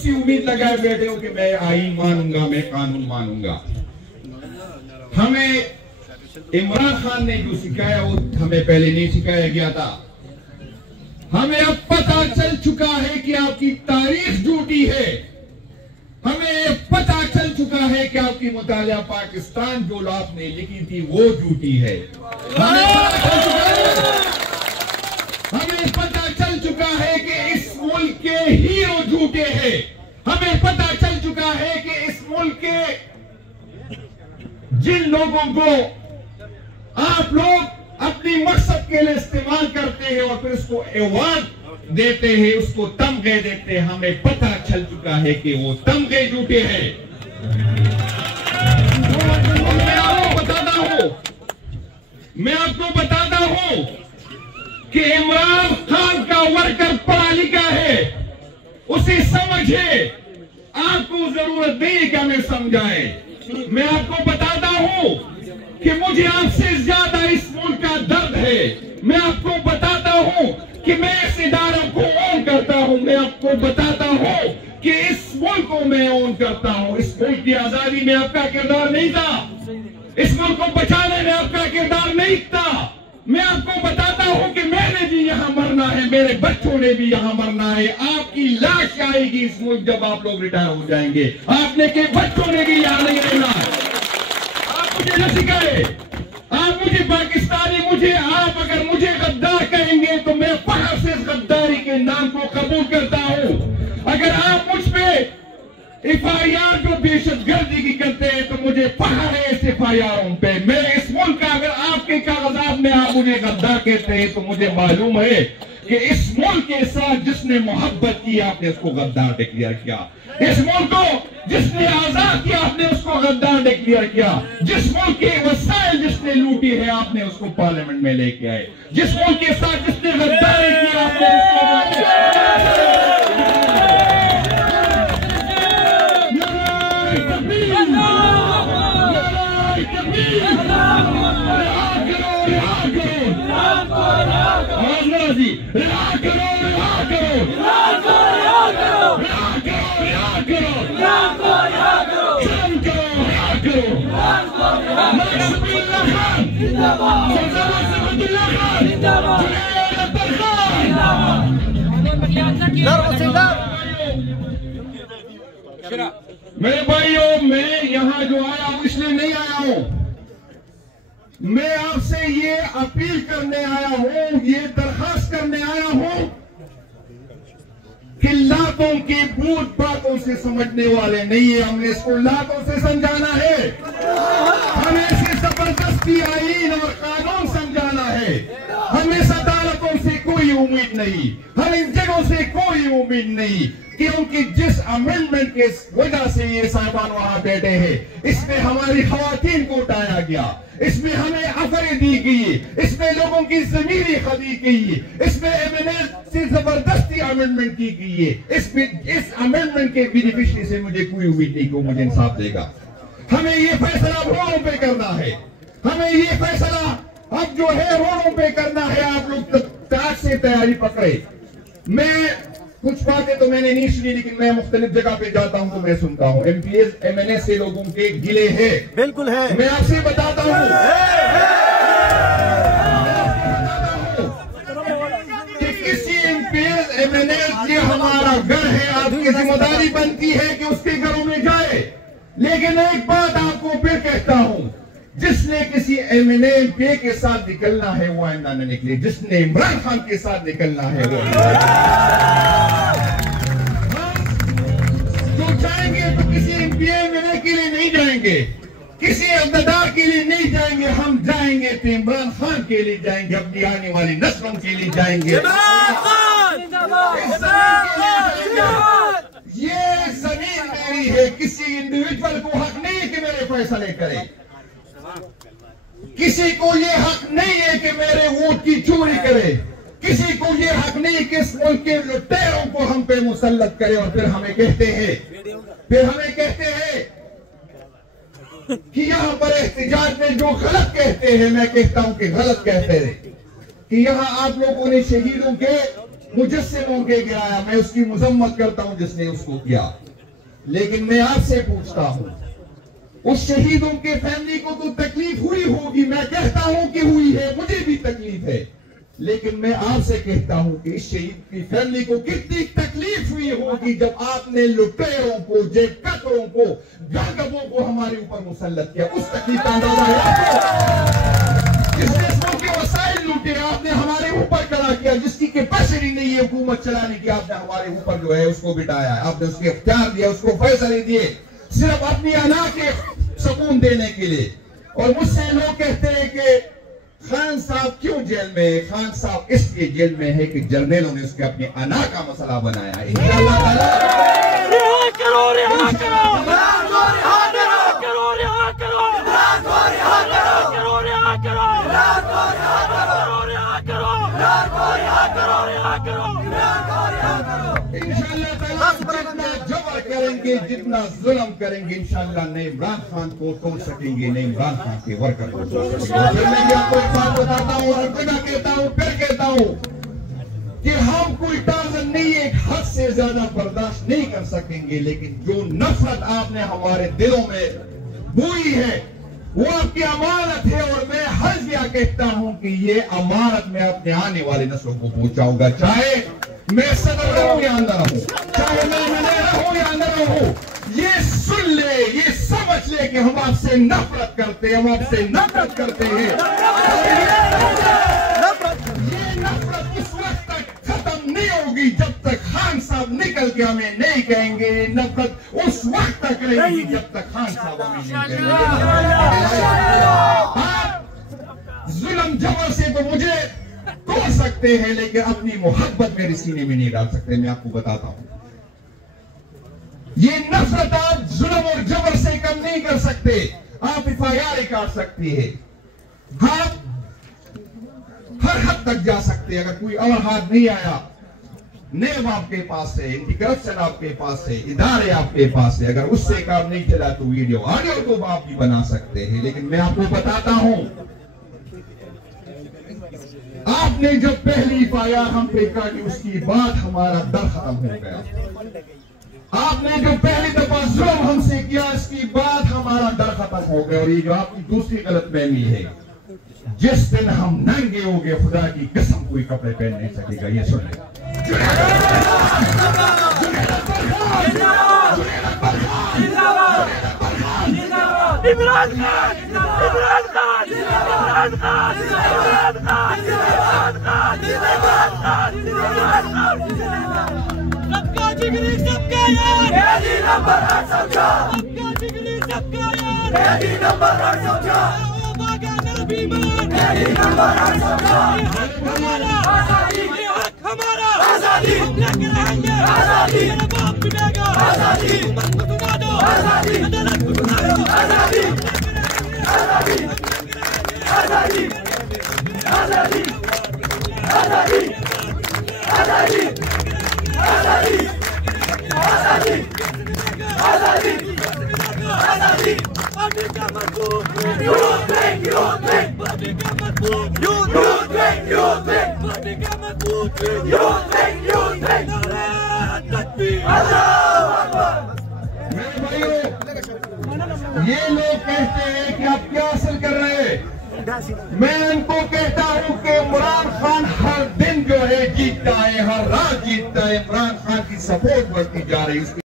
सी उम्मीद लगाए बैठे हो कि मैं आईन मानूंगा, मैं कानून मानूंगा। हमें इमरान खान ने जो सिखाया वो हमें पहले नहीं सिखाया गया था। हमें अब पता चल चुका है कि आपकी तारीख झूठी है। हमें पता चल चुका है कि आपकी मुतालिया पाकिस्तान जो आपने लिखी थी वो झूठी है। हमें पता चल चुका है कि इस मुल्क के हीरो झूठे हैं। हमें पता चल चुका है कि इस मुल्क के जिन लोगों को आप लोग अपनी मकसद के लिए इस्तेमाल करते हैं और फिर उसको अवार्ड देते हैं, उसको तमगे देते हैं, हमें पता चल चुका है कि वो तमगे झूठे हैं। और मैं आपको बताता हूं कि इमरान खान का वर्कर पढ़ा लिखा है, उसे समझे। आपको जरूरत नहीं है कि हमें समझाए। मैं आपको बताता हूं कि मुझे आपसे ज्यादा इस मुल्क का दर्द है। मैं आपको बताता हूं कि मैं इस इदारे को ओन करता हूं। मैं आपको बताता हूं कि इस मुल्क को मैं ओन करता हूं। इस मुल्क की आजादी में आपका किरदार नहीं था। इस मुल्क को बचाने में आपका किरदार नहीं था। मैं आपको बताता हूं कि मैंने भी यहां मरना है, मेरे बच्चों ने भी यहां मरना है। आपकी लाश आएगी इस मुल्क जब आप लोग रिटायर हो जाएंगे। आपने के बच्चों ने भी यहां नहीं रहना। आप मुझे न सिखाए, आप मुझे पाकिस्तानी, आप अगर मुझे गद्दार कहेंगे तो मैं फख्र से इस गद्दारी के नाम को कबूल करता हूं। अगर आप मुझ पे FIR जो दहशतगर्दी की करते हैं तो मुझे फख्र है इस FIR पे। मैं इस मुल्क का, अगर आपके कागजात में आप मुझे गद्दार कहते हैं तो मुझे मालूम है कि इस मुल्क के साथ जिसने मोहब्बत की आपने उसको गद्दार डिक्लेयर किया। इस मुल्क को जिसने आजाद किया आपने उसको गद्दार डिक्लेयर किया। जिस मुल्क के वसाइल जिसने लूटी है आपने उसको पार्लियामेंट में लेके आए। जिस मुल्क के साथ जिसने गद्दारी की आपने उसको मेरे भाइयों, मैं यहां जो आया हूं इसलिए नहीं आया हूं। मैं आपसे ये अपील करने आया हूं, ये दरखास्त करने आया हूं कि लातों की भूत बातों से समझने वाले नहीं है। हमने इसको लातों से समझाना है। हमें इसे जबरदस्ती आईन और कानून समझाना है। हमें इस अदालतों से कोई उम्मीद नहीं, हमें इन जगहों से कोई उम्मीद नहीं, क्योंकि जिस अमेंडमेंट के वजह से ये साहिबान वहां बैठे हैं, इसमें हमारी खवातीन को उठाया गया, इसमें हमें अफरे दी गई, इसमें लोगों की जमीनी खरीदी गई, इसमें MNA से जबरदस्ती अमेंडमेंट की गई है। इस अमेंडमेंट के बेनिफिशियरी से मुझे कोई उम्मीद नहीं कि मुझे इंसाफ देगा। हमें ये फैसला रोडों पे करना है। हमें ये फैसला अब जो है रोडों पे करना है। आप लोग ताज से तैयारी पकड़े। मैं कुछ बातें तो मैंने नहीं सुनी, लेकिन मैं मुख्तलिफ जगह पे जाता हूं तो मैं सुनता हूं MPs MNA से लोगों के गिले हैं। बिल्कुल है। मैं आपसे बताता हूं कि किसी MPs MNA ये हमारा घर है, आपकी जिम्मेदारी बनती है कि उसके घरों में जाए। लेकिन एक बात आपको फिर कहता हूं, जिसने किसी MNA MP के साथ निकलना है वो आइंदा न निकले। जिसने इमरान खान के साथ निकलना है वो जो जाएंगे तो किसी MP MNA के लिए नहीं जाएंगे, किसी इक़्तिदार के लिए नहीं जाएंगे। हम जाएंगे तो इमरान खान के लिए जाएंगे, अपनी आने वाली नस्लों के लिए जाएंगे। ये जमीन मेरी है, किसी इंडिविजुअल को हक नहीं है कि मेरे फैसले करे। किसी को ये हक नहीं है कि मेरे वोट की चोरी करे। किसी को ये हक नहीं कि इस मुल्क के लुटेरों को हम पे मुसल्लत करे। और फिर हमें कहते हैं कि यहाँ पर एहतिजाज में जो गलत कहते हैं, मैं कहता हूं कि गलत कहते हैं कि यहाँ आप लोगों ने शहीदों के मुजस्सिमों के गिराया, मैं उसकी मजम्मत करता हूं जिसने उसको किया। लेकिन मैं आपसे पूछता हूं, उस शहीदों के फैमिली को तो तकलीफ हुई होगी, मैं कहता हूं कि हुई है, मुझे भी तकलीफ है। लेकिन मैं आपसे कहता हूं कि इस शहीद की फैमिली को कितनी तकलीफ हुई होगी जब आपने लुटेरों को, जेबकतरों को, गागबों को हमारे ऊपर मुसल्लत किया। उस तकलीफ का अंदाजा है आपको? जिसने इसको के वसाइल लूटे आपने हमारे ऊपर खड़ा किया, जिसकी कैपेसिटी नहीं है हुकूमत चलाने की, आपने हमारे ऊपर जो है उसको बिठाया, आपने उसके इख्तियार दिया, उसको फैसले दिए सिर्फ अपनी अना के सुकून देने के लिए। और मुझसे लोग कहते हैं कि खान साहब क्यों जेल में है? खान साहब इसलिए जेल में है कि जर्नलों ने उसके अपने अना का मसला बनाया है। इंशाअल्लाह ताला जितना जबर करेंगे, जितना जुल्म करेंगे, इंशाअल्लाह न इमरान खान को तोड़ सकेंगे, न इमरान खान के वर्कर को तोड़ सकेंगे। मैं आपको एक बात बताता हूँ और फिर कहता हूँ, फिर कहता हूँ कि हम कोई टारगेट नहीं, एक हद से ज्यादा बर्दाश्त नहीं कर सकेंगे। लेकिन जो नफरत आपने हमारे दिलों में बोई है वो आपकी अमानत है, और मैं हल्फिया कहता हूं कि ये अमानत मैं अपने आने वाले नस्लों को पहुंचाऊंगा, चाहे मैं सदर रहूं या अंदर रहूं, चाहे मैं रहूं या अंदर रहूं। ये सुन ले, ये समझ ले कि हम आपसे नफरत करते हैं, हम आपसे नफरत करते हैं। ये नफरत उस वक्त तक खत्म नहीं होगी जब तक खान साहब निकल के हमें नहीं कहेंगे। नफरत उस वक्त तक रहेगी जब तक खान साहब हमें नहीं कहेंगे। आप जुल्म जबर से तो मुझे तोड़ सकते हैं, लेकिन अपनी मोहब्बत मेरे सीने में नहीं डाल सकते। मैं आपको बताता हूं, ये नफरत आप जुल्म और जबर से कम नहीं कर सकते। आप FIR काट सकती है, आप हर हद तक जा सकते हैं। अगर कोई और हाथ नहीं आया, नेब आपके पास है, एंटी करप्शन आपके पास है, इदारे आपके पास है, अगर उससे काम नहीं चला तो वीडियो ऑडियो तो आप भी बना सकते हैं। लेकिन मैं आपको बताता हूं, आपने जब पहली FIR हम पे काटी उसकी बाद हमारा डर खत्म हो गया। आपने जो पहली दफा जुल्म हमसे किया इसकी बाद हमारा डर खत्म हो गया। और ये जो आपकी दूसरी गलतफहमी है, जिस दिन हम नंगे हो गए खुदा की कसम कोई कपड़े पहन नहीं सकेगा। ये सुन ले, इमरान खान, इमरान खान, इमरान खान, इमरान खान, इमरान खान, इमरान खान, इमरान खान। सबका जिगरी सबका यार, मेहदी नंबर 8 समझा। सबका जिगरी सबका यार, मेहदी नंबर 8 समझा। मेहदी नंबर 8 समझा। हमारा आजादी, ये हक हमारा आजादी, हम लेकर आएंगे आजादी। मेरा बाप पिटेगा आजादी, हुकूमत को सुना दो आजादी, अदालत को सुना दो आजादी, आजादी, आजादी, आजादी, आजादी, आजादी, आजादी, आजादी, आजादी, आजादी। पार्टी का मजबूत youth bank, youth bank, party का मजबूत youth bank, youth bank, party का मजबूत यूथ बैंक, यूथ बैंक। नारे तकबीर, अल्लाहू अकबर। मेरे भाइयों, ये लोग कहते हैं कि आप क्या हासिल कर रहे हैं। मैं उनको कहता हूं कि इमरान खान हर दिन जो है जीतता है, हर रात जीतता है। इमरान खान की सपोर्ट बढ़ती जा रही है।